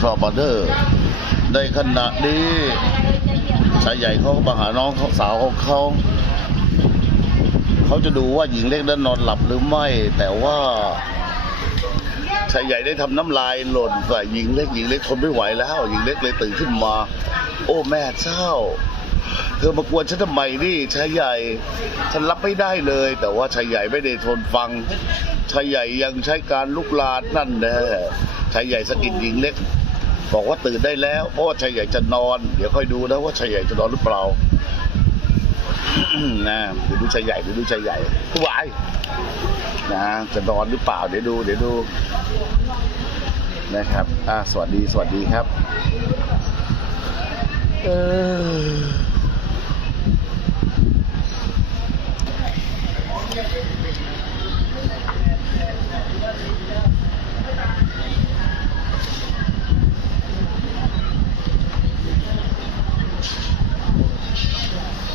ฟอร์บอร์เดอร์ในขณะนี้ชายใหญ่เขาก็มาหาน้องเขาสาวของเขา เขาจะดูว่าหญิงเล็กนั้นนอนหลับหรือไม่ แต่ว่าชายใหญ่ได้ทำน้ำลายหล่นใส่หญิงเล็กหญิงเล็กทนไม่ไหวแล้ว หญิงเล็กเลยตื่นขึ้นมา โอ้แม่เจ้า เธอมากวนฉันทำไมนี่ชายใหญ่ ฉันรับไม่ได้เลย แต่ว่าชายใหญ่ไม่ได้ทนฟังชายใหญ่ยังใช้การลุกลานนั่นน่ชายใหญ่สะกิดหญิงเล็ก บอกว่าตื่นได้แล้วเพราะว่าชายใหญ่จะนอน เดี๋ยวค่อยดูนะว่าชายใหญ่จะนอนหรือเปล่านะเดี๋ยวดูชายใหญ่เดี๋ยวดูชายใหญ่ผู้วายนะจะนอนหรือเปล่าเดี๋ยวดู เดี๋ยวดูนะครับอ่าสวัสดีสวัสดีครับ เออ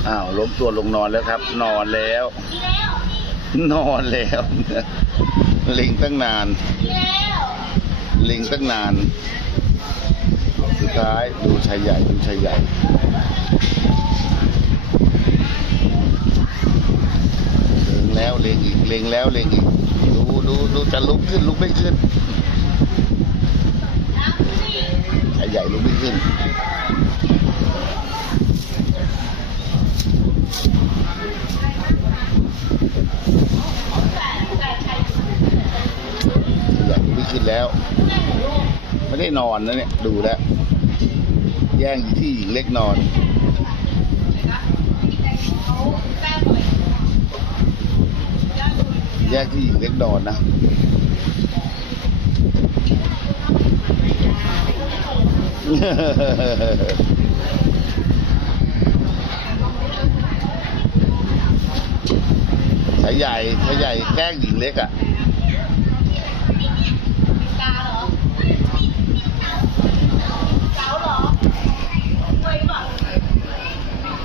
อ้าวล้มตัวลงนอนแล้วครับ นอนแล้ว นอนแล้วลิงตั้งนาน ลิงตั้งนาน สุดท้ายดูชายใหญ่ดูชายใหญ่เล็งแล้วเล็งอีกเล็งแล้วเล็งอีกดูดูดูจะลุกขึ้นลุกไม่ขึ้นชายใหญ่ลุกไม่ขึ้น อยากไม่ ขึ้นแล้ว ไม่ได้นอนนะเนี่ย ดูแล้ว แย่งที่หญิงเล็กนอนแยกที่หญิงเล็กนอนนะชายใหญ่ชายใหญ่แกล้งหญิงเล็กอะ เหรอเกาเหรอกล้วยป่ะ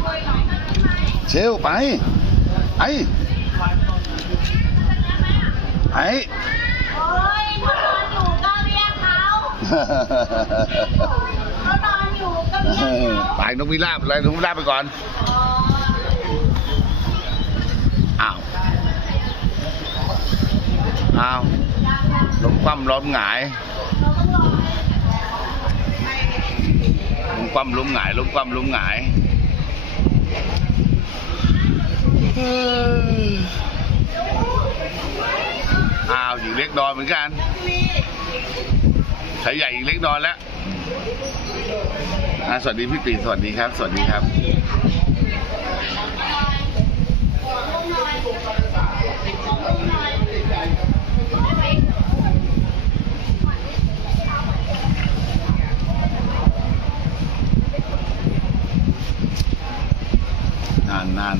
กล้วยหน่อยเชลไป ไอ้ ไอ้โอ้ยเขานอนอยู่ก็เรียกเขาเขานอนอยู่ก็เรียกเขา ไปนกพิราบอะไรนกพิราบไปก่อน อ๋อ อ้าว อ้าว ล้มหงายล้มคว่ำล้มหงายล้มคว่ำล้มหงายอ้าวหญิงเล็กนอนเหมือนกันชายใหญ่หญิงเล็กนอนแล้วสวัสดีพี่ปีสวัสดีครับ สวัสดีครับ นานนาน